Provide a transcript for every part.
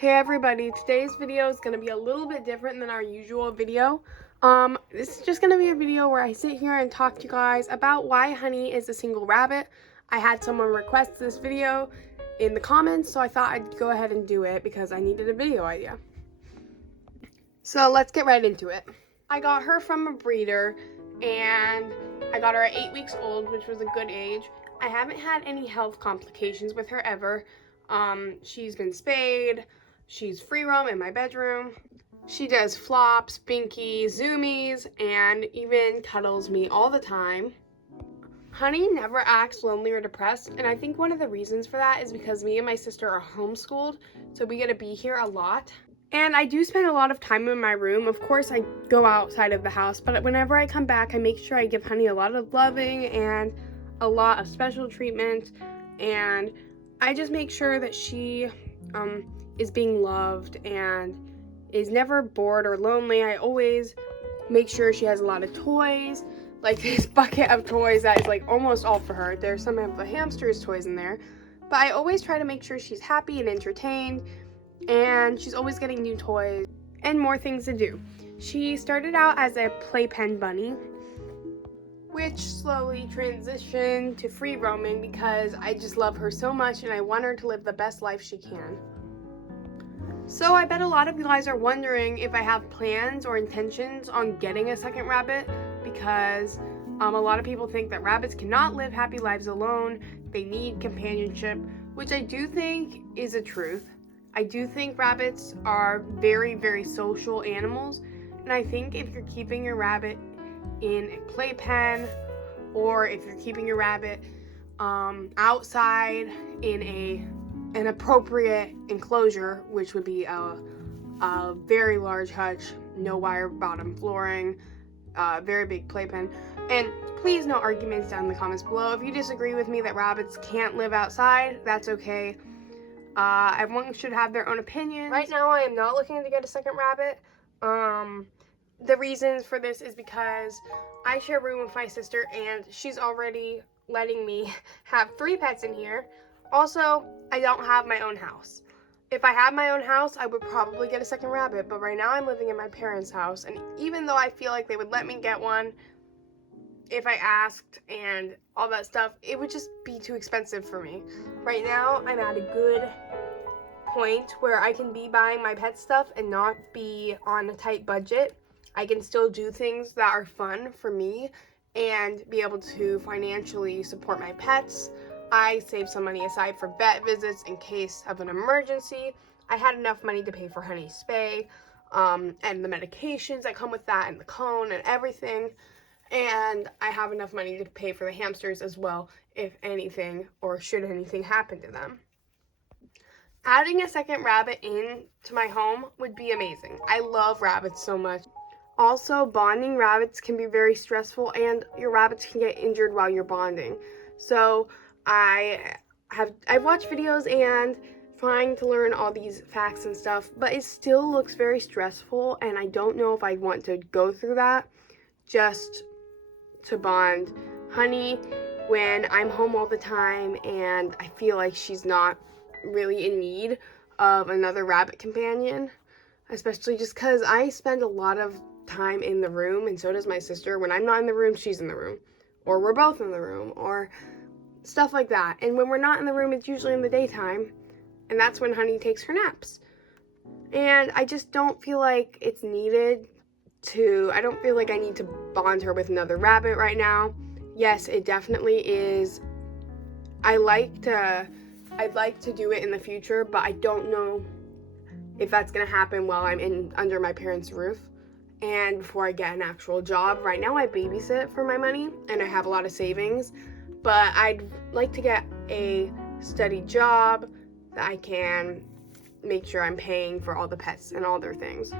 Hey everybody, today's video is going to be a little bit different than our usual video. This is just going to be a video where I sit here and talk to you guys about why Honey is a single rabbit. I had someone request this video in the comments, so I thought I'd go ahead and do it because I needed a video idea. So let's get right into it. I got her from a breeder and I got her at 8 weeks old, which was a good age. I haven't had any health complications with her ever. She's been spayed. She's free roam in my bedroom. She does flops, binkies, zoomies, and even cuddles me all the time. Honey never acts lonely or depressed, and I think one of the reasons for that is because me and my sister are homeschooled, so we get to be here a lot. And I do spend a lot of time in my room. Of course, I go outside of the house, but whenever I come back, I make sure I give Honey a lot of loving and a lot of special treatment, and I just make sure that she is being loved and is never bored or lonely. I always make sure she has a lot of toys, like this bucket of toys that is like almost all for her. There's some of the hamsters toys in there, but I always try to make sure she's happy and entertained, and she's always getting new toys and more things to do. She started out as a playpen bunny, which slowly transitioned to free roaming because I just love her so much and I want her to live the best life she can. So I bet a lot of you guys are wondering if I have plans or intentions on getting a second rabbit, because a lot of people think that rabbits cannot live happy lives alone. They need companionship, which I do think is a truth. I do think rabbits are very, very social animals, and I think if you're keeping your rabbit in a playpen, or if you're keeping your rabbit outside in an appropriate enclosure, which would be a very large hutch, no wire bottom flooring, very big playpen. And please, no arguments down in the comments below. If you disagree with me that rabbits can't live outside, that's okay. Everyone should have their own opinions. Right now, I am not looking to get a second rabbit. The reasons for this is because I share a room with my sister and she's already letting me have 3 pets in here. Also, I don't have my own house. If I had my own house, I would probably get a second rabbit, but right now I'm living in my parents' house, and even though I feel like they would let me get one if I asked and all that stuff, it would just be too expensive for me. Right now, I'm at a good point where I can be buying my pet stuff and not be on a tight budget. I can still do things that are fun for me and be able to financially support my pets. I saved some money aside for vet visits in case of an emergency. I had enough money to pay for Honey's spay, and the medications that come with that, and the cone and everything. And I have enough money to pay for the hamsters as well, if anything, or should anything happen to them. Adding a second rabbit into my home would be amazing. I love rabbits so much. Also, bonding rabbits can be very stressful, and your rabbits can get injured while you're bonding. So I've watched videos and trying to learn all these facts and stuff, but it still looks very stressful, and I don't know if I'd want to go through that just to bond Honey when I'm home all the time and I feel like she's not really in need of another rabbit companion, especially just because I spend a lot of time in the room, and so does my sister. When I'm not in the room, she's in the room, or we're both in the room, or stuff like that. And when we're not in the room, it's usually in the daytime, and that's when Honey takes her naps. And I just don't feel like it's needed I don't feel like I need to bond her with another rabbit right now. Yes, it definitely is. I'd like to do it in the future, but I don't know if that's gonna happen while I'm under my parents' roof and before I get an actual job. Right now I babysit for my money and I have a lot of savings, but I'd like to get a steady job that I can make sure I'm paying for all the pets and all their things.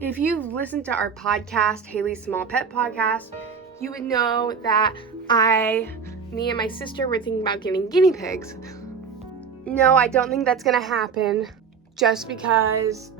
If you've listened to our podcast, Haley's Small Pet Podcast, you would know that me and my sister were thinking about getting guinea pigs. No, I don't think that's gonna happen, just because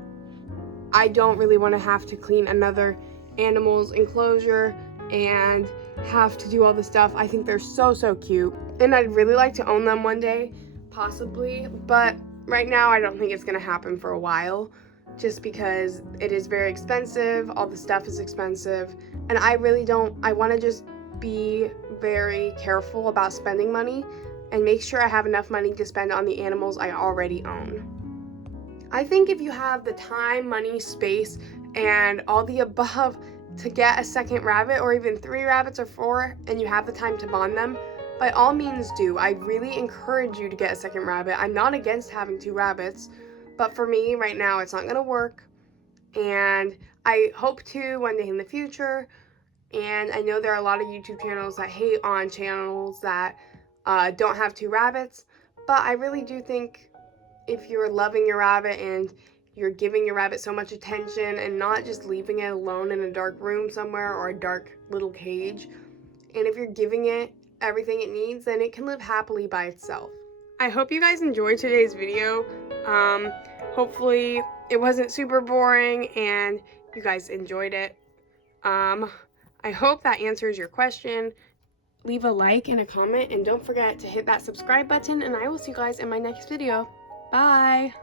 I don't really want to have to clean another animal's enclosure and have to do all the stuff. I think they're so cute, and I'd really like to own them one day, possibly, but right now I don't think it's gonna happen for a while, just because it is very expensive, all the stuff is expensive, and I want to just be very careful about spending money and make sure I have enough money to spend on the animals I already own. I think if you have the time, money, space, and all the above to get a second rabbit, or even 3 rabbits or 4, and you have the time to bond them, by all means do. I really encourage you to get a second rabbit. I'm not against having 2 rabbits, but for me right now it's not gonna work, and I hope to one day in the future. And I know there are a lot of YouTube channels that hate on channels that don't have 2 rabbits, but I really do think if you're loving your rabbit and you're giving your rabbit so much attention and not just leaving it alone in a dark room somewhere or a dark little cage, and if you're giving it everything it needs, then it can live happily by itself. I hope you guys enjoyed today's video. Hopefully it wasn't super boring and you guys enjoyed it. I hope that answers your question. Leave a like and a comment, and don't forget to hit that subscribe button, and I will see you guys in my next video. Bye!